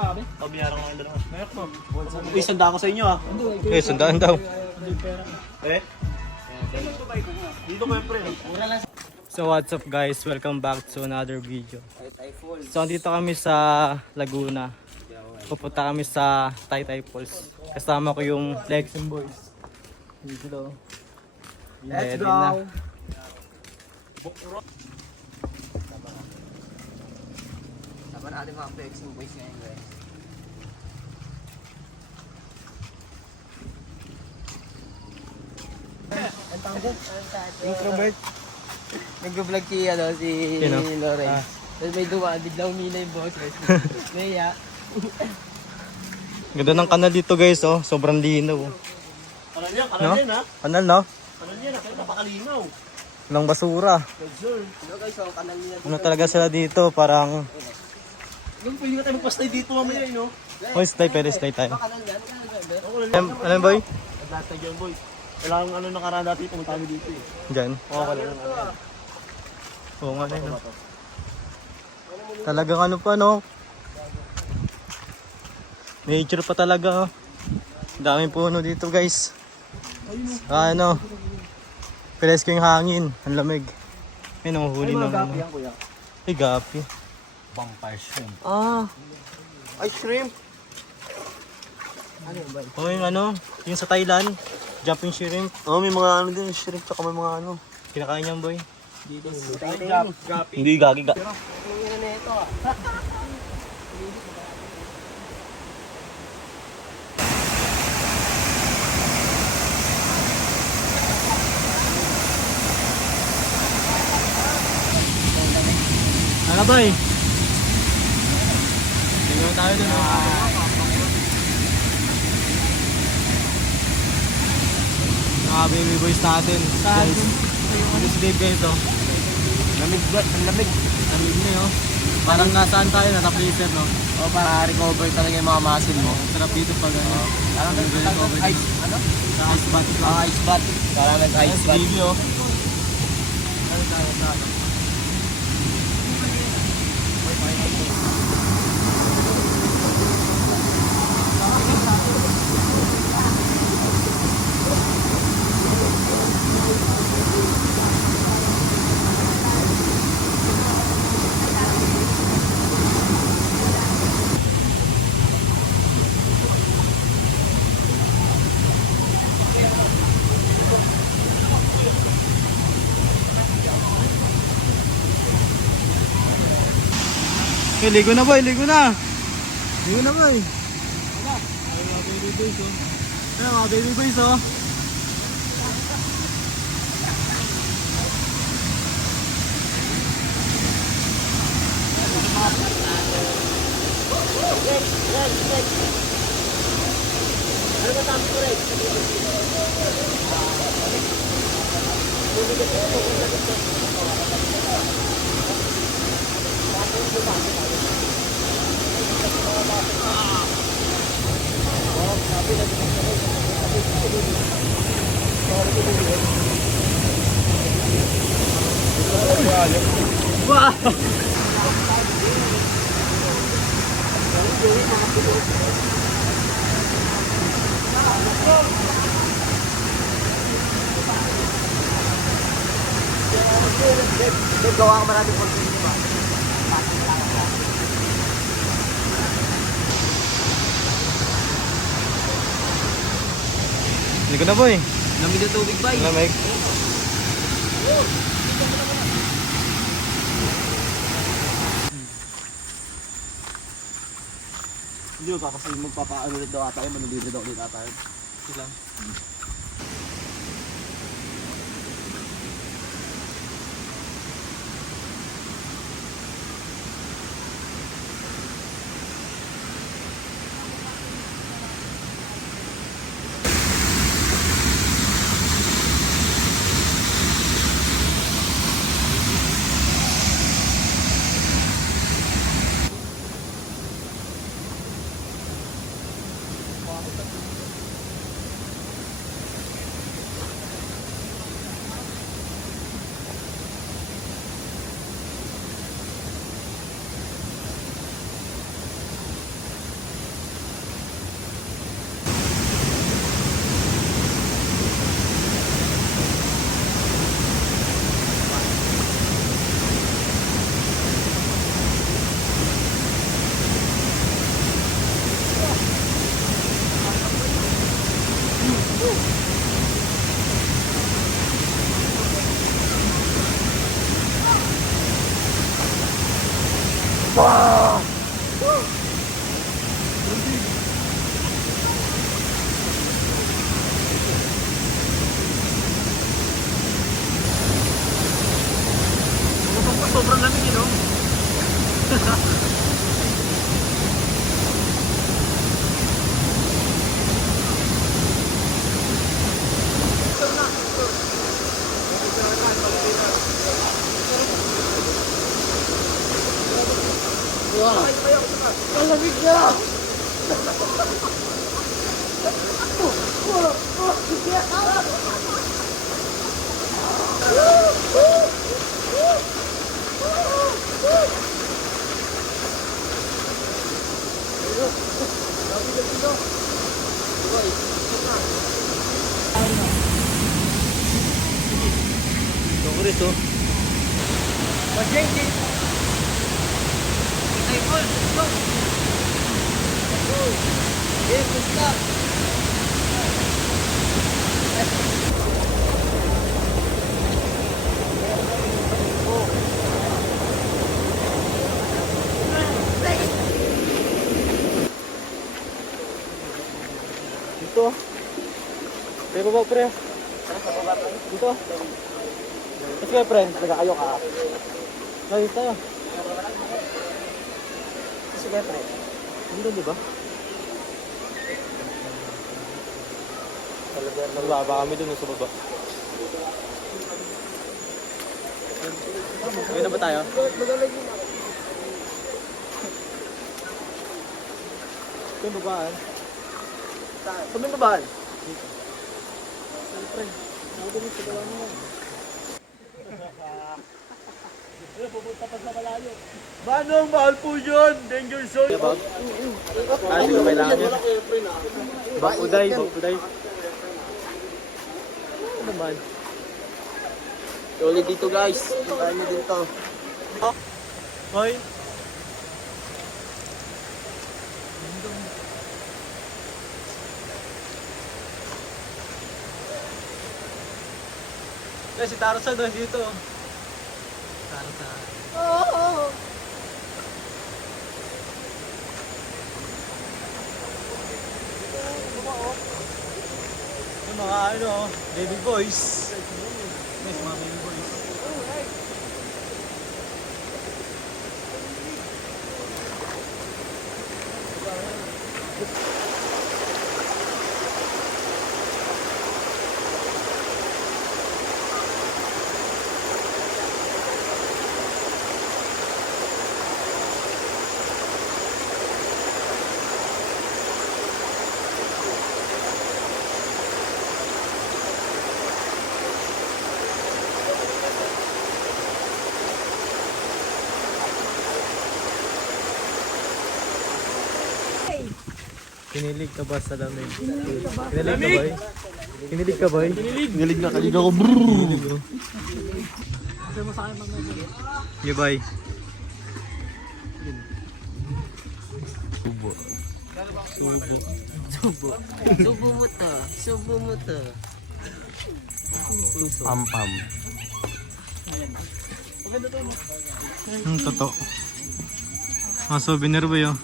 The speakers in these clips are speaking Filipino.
ba kami? Pabiyara ko ng dalawa. Mayroon mo. Uy, sanda ko sa inyo ah. Eh, sandaan daw. Eh? Dito ko yung pre. So what's up guys, welcome back to another video. So dito kami sa Laguna. Pupunta kami sa Taytay Falls. Kasama ko yung Lexing Boys. Dito. Let's Ready go! na. Laban natin mga flexing boys ngayon guys. Ang tawag? Introvert. Nag-vlog si, Sino? Lawrence. Tapos may dumaan, bigla umina yung boses. Naya. Ganda ng kanal dito guys, oh. Sobrang linaw. Oh. Kanal yan, kanal No? yan ha. Kanal, no? Kanal yan ha, kaya napakalinaw. Walang basura. Good sir. Ano guys, ang kanal niya. Ano talaga sila dito, parang... Yung pwede ka tayo magpastay dito mamaya no? Oh, slide, pwede slide tayo. Kanal yan, kanal yan. Ako lang. Ano boy? Naglatag yan boy. Kailangan ano nakaraan dati, pumunta kami dito eh. Diyan. Oo, wala lang ano. Oo nga, no? Talagang ano pa, no? Nature pa talaga, oh. Daming puno dito, guys. Ano? Piles ko yung hangin. Ang lamig. May nanguhuli ng ano. Yan kuya. Ay, gapi. Vampire shrimp. Ah! Ice cream? Ano yun ba? Oh, yung ano? Yung sa Thailand. Jumping shrimp. Oo, may mga ano din, shrimp tsaka may mga ano. Kinakain niyan, boy. Dito. Gapi. Hindi gagi ga. Ang ina na ito ah. Ano, boy? Tingnan tayo dun. Mga baby boys natin. Guys. Ano si Dave kayo ito? Lamig ba? Ang lamig. Lamig na yun. Parang nasaan tayo? Nasa freezer, no? O para recover talaga yung mga muscle mo. Sarap dito pag ano. Parang ice, ano? Sa ice bath. Ice bath. Parang Ayun ice si bath. Baby, oh. Ano tayo sa ano? Okay, ligo na boy, ligo na. Ligo na boy. Ayun mga baby boys, oh. Ayun mga baby boys, oh. Wow! Gawa ka maraming content ba? Ligo na boy. Lamig na tubig ba? Lamig. Hindi ko kasi magpapaano ulit daw ata yun, manubili daw ulit ata yun. Sila. Sobrang lamig yun, no? Wow! Malamig na! Chris, oh. Mag-JJ! Hey, Paul! Go! Go! Okay, pusta! Dito. Pre, baba, pre. Dito. Let's go, friend. Nagkakayo ka. Guys, tayo. Sige, pre. Nandun, di ba? Nagbaba kami dun sa baba. Ngayon na ba tayo? Ito yung babaan. Saan yung babaan? Manong, mahal po yun! Danger zone! Ah, hindi ko kailangan yun. Bakuday, bakuday. Ano naman? Solid dito, guys. Puntahan nyo dito. Hoy. Si Tarzan doon dito. Tarzan. Yung mga ano, baby boys. Yes, mga baby boys. Kinilig ka ba sa lamig? Kinilig ka ba? Kinilig ka ba? Galig na kanina ko. Brrrr! Yeah, bye. Subo mo to. Subo mo to. Pam-pam. Totoo. Mga souvenir ba yun?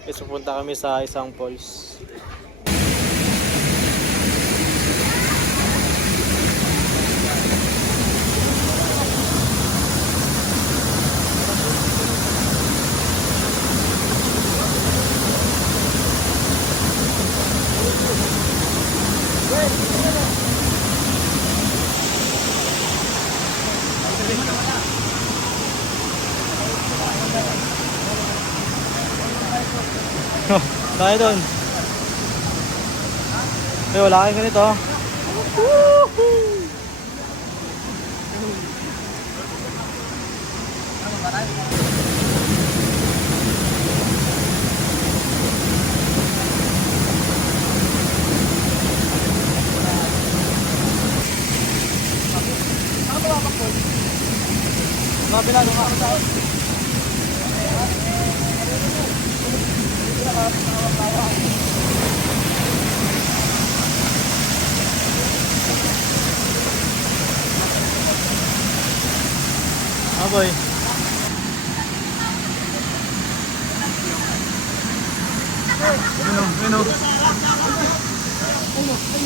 Okay, so punta kami sa isang falls. Tayo doon. Ay, wala kayong ganito. Mabilado ka. boy. Ayun o. Ayun o.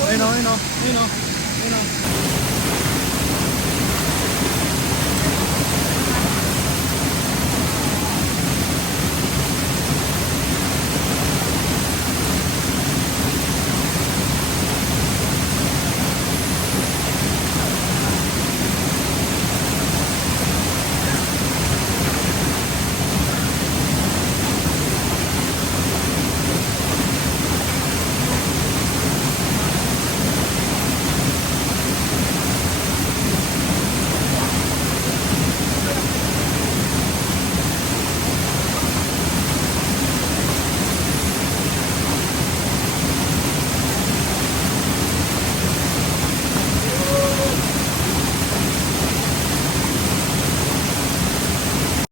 Ayun o. Ayun o.